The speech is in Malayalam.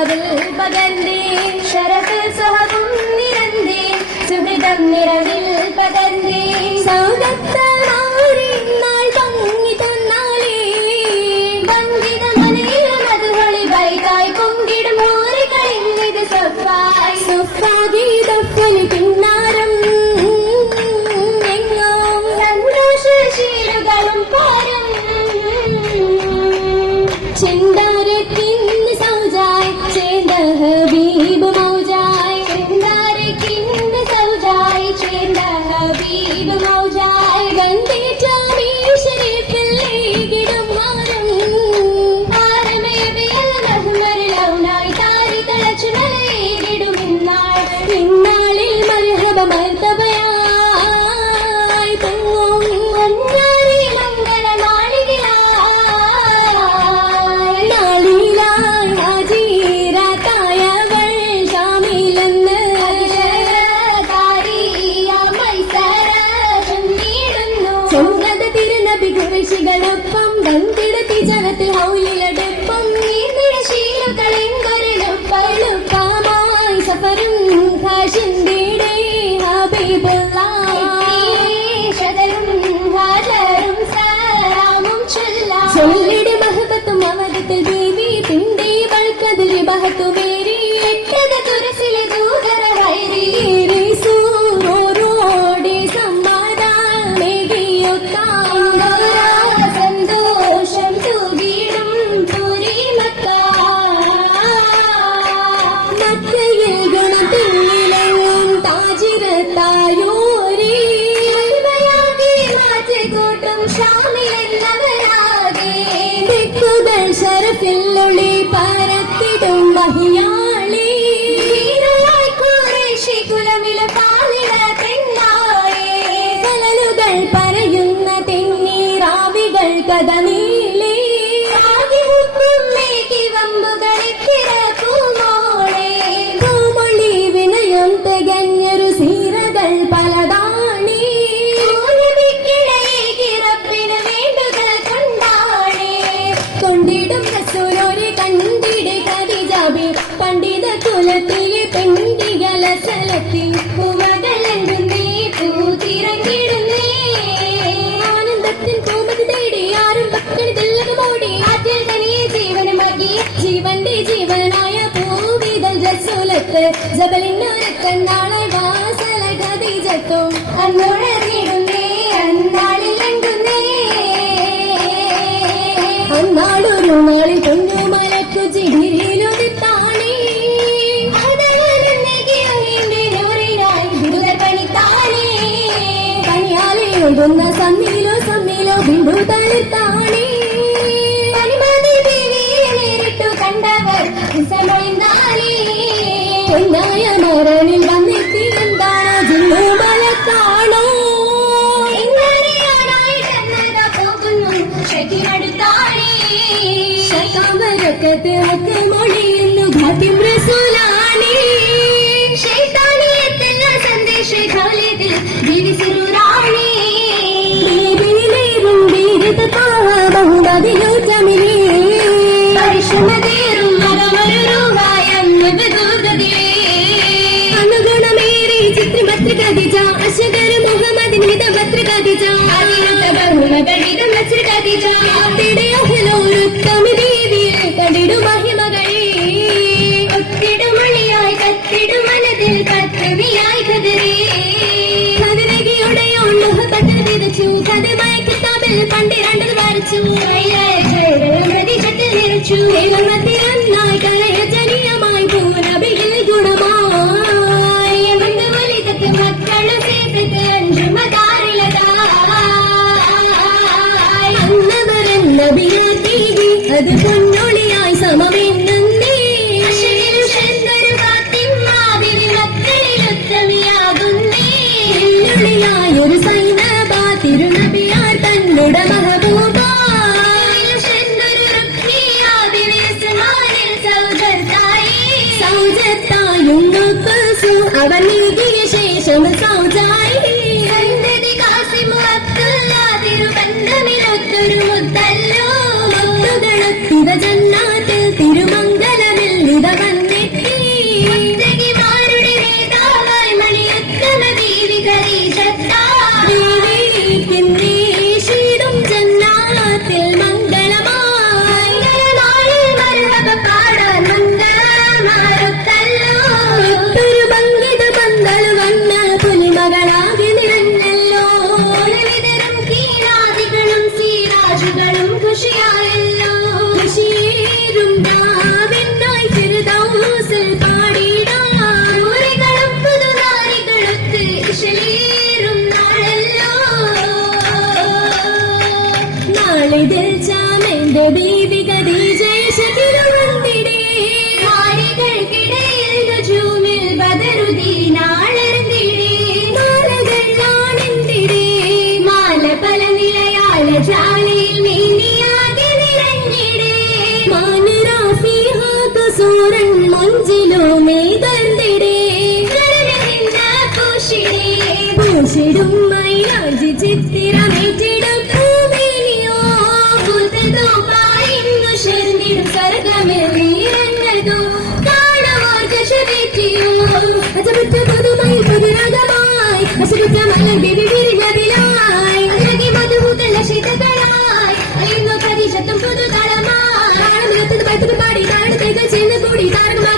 മികവിൽ പകർന്നേ ശരത്തിൽ സുഹവും നിരന്തേ സുഹൃതം നിറവിൽ പകർന്നേ സൗദത്തനാരി നാൾ ഭംഗി തന്നാലേ ഭംഗിത മനയിൽ മധുവളി വൈകായി പൊങ്കിടും ഓറികളിൽ ഇത് സ്വപ്പായി സ്വപ്പാഗീതപ്പൊലി പിന്നാരം എങ്ങോ സന്തോഷശീലുകളും പാരം ചെന്താരക്കിന്ന് സൗജായ് ചേന്ത ഹബീബ് മൗജായ് ചെന്താരക്കിന്ന് സൗജായ് ചേന്ത ഹബീബ് മൗജായ് ഗന്ധേറ്റാമീ ഷരീഫിൽ ലീഗിടും ഹാരം ഹാരമേവിയൽ മഹ്മർ ലൗനായി താരി തളച്ചു നലയിടും ഇന്നാളിൽ മർഹബ മർത്തബയായി പൊങ്ങും മഞ്ഞാരി മംഗള ൊപ്പം ബന്ധിടത്തി ജനത്തിൽ ഹൗലിലടുപ്പം നീന്തരശീലുകളെങ്കൊരലുപ്പളുപ്പമായി സഫറും ഹാഷിന്തിടെ ഹബീബുള്ളാഹരും ഹാജറും സലാമും ചൊല്ലിടെ മഹബത്തും അവഗത്തിൽ ബീവി തിണ്ടി ബൾക്കതിരി ബഹത്തു മേരി എട്ടത തുരസിലെ ദൂതര വൈരി സൂരോടെ സമ്മാദാമേകിയൊത്താ ഷറഫില്ലുള്ളി പരത്തിടും മഹിയാളി കുലമില പാലിട തെന്നാളേ കലലുകൾ പറയുന്ന തെന്നീറാവികൾ കഥമീലേ വമ്പുകളിക്കിറക്കുമോളെ പൂമൊഴി വിനയം തികഞ്ഞൊരു സീരകൾ പലതാണി റബ്ബിന് വേണ്ടുകൾ കൊണ്ടാണേ കൊണ്ടിടും റസൂലോരെ കണ്ടിടെ ഖദീജാബി പണ്ഡിത കുലത്തിലെ പെണ്ടികള സലത്തി പൂമകളെന്തുന്നേ പൂത്തിറങ്ങിടുന്നേ ആനന്ദത്തിൻ പൂമതി തേടി ആരും ഭക്തനിതെല്ലതുമോടി ആറ്റിൽ തനിയെ ജീവനമകി ജീവന്റെ ജീവനായ പൂവിതൽ റസൂലത്ത് ജബലിനൊരക്കണ്ണാളെ വാസല ഖദീജത്തും അന്നോടറിയിടുന്നേ അന്നാളിലെങ്കുന്നേ അന്നാളൊരു നാളിൽ കുഞ്ഞു മലക്കു ജിഹിരിയിലൊരുത്താണേ പണിയാലെ ഒടുന്ന സമ്മിലോ ബിന്ദു തളിത്താണേ നേരിട്ടു കണ്ടവർ പൊന്നായ മരണിൽ വന്നെത്തി എന്താണ് ജില്ലു മലക്കാണോ ശകാവരക്കത്ത് ഒക്കെ മൊഴിയുന്നു ഖാതിം റസൂലാണി ശൈത്താനിയത്തല്ല സന്ദേശ ഖാലിദിൽ ബീവി സുറൂറാണി ബീവിയിലേറും ബീരിത ബഹുമതിയോ ജമിലി പരിശ്രമതേറും മരമരുവായം നിബദൂതതിലേ അനുഗുണമേറി ചിത്രപത്ര ഖദീജ അശകര മുഹമ്മദ് നിതപത്ര ഖദീജ അതിനത്ത ബഹുമതളിതം വസ്ത്ര ഖദീജ ആത്തിടയോഹലോരുത്തമി കടിടു മഹിമകളെ ഒത്തിടുമണിയായി കത്തിടു മനതിൽ കത്തവിയായി കതിരേ കതിരകിയുടെയോ മുഹബത്ത് വിതച്ചു കഥമായ കിതാബിൽ പണ്ടിരണ്ടത് വരച്ചു പ്രതീക്ഷത്തിൽ നിറച്ചു നന്നായി കലയജനീയമായി പൂനബിയിൽ ഗുണമായി വലിതക്ക് മക്കള് സേതക്ക് അഞ്ചുമതാരിലതായി അന്നവരൻ നബിയെ തീവി അത് പൊന്നൊളിയായി സമമെന്നേ ഒരു സൈനബ തിരുനബിയാർ തന്നുട മഹബൂബ സൗജത്തായും അവൻ നീതിയ ശേഷം സൗജായി തിരുബന്ധമിലൊത്തൊരു മുത്തല്ലോ മുത്തുകളൊത്തിവ ജന്നാത്തിൽ തിരുമംഗലമിൽ ഇതവൻ ഉണരും രാവെന്നായി ഫിർദൗസിൽ പാടിടാം നൂറുകളും പുതുനാരികളൊത്ത് ഇശലേറും നാളല്ലോ നാളിതിൽ ചാമന്റെ ബീവി ഖദീജ ശകിലവന്തിടേ മാരികൾക്കിടയിൽ നജൂമിൽ ബദറുദ്ദീനാളർന്നിടേ മാലകളാണെന്തിടേ മാല പല നിലയാള ജാലയിൽ മേനിയാകെ നിറഞ്ഞിടേ മാനറാഫിഹാ കസൂരൻ മഞ്ചിലോ മേതർന്നിടേ കടലിന്ന പൂശിടും മൈലാഞ്ചി ചിത്തിരമേറ്റിടും പൂമേനിയോ പൂത്തതോ പായിന്നു ശർന്നിടും സ്വർഗമേ വീരങ്ങൾക്കോ കാണുവാർക്ക് ശുഭിച്ചിയോ അജപറ്റതുമായി പുതുരാഗമായി അസുരത്ത മലർ ബിബി വിരിഞ്ഞതിലായി അഴകി മധുമുതല ശീതകളായി അയ്യുന്നു ഖദീജത്തും പുതുതളമായി താളമികത്തത് പൈത്തത് പാടി താഴത്തേക്ക് ചെന്ന് കൂടി താരകമാ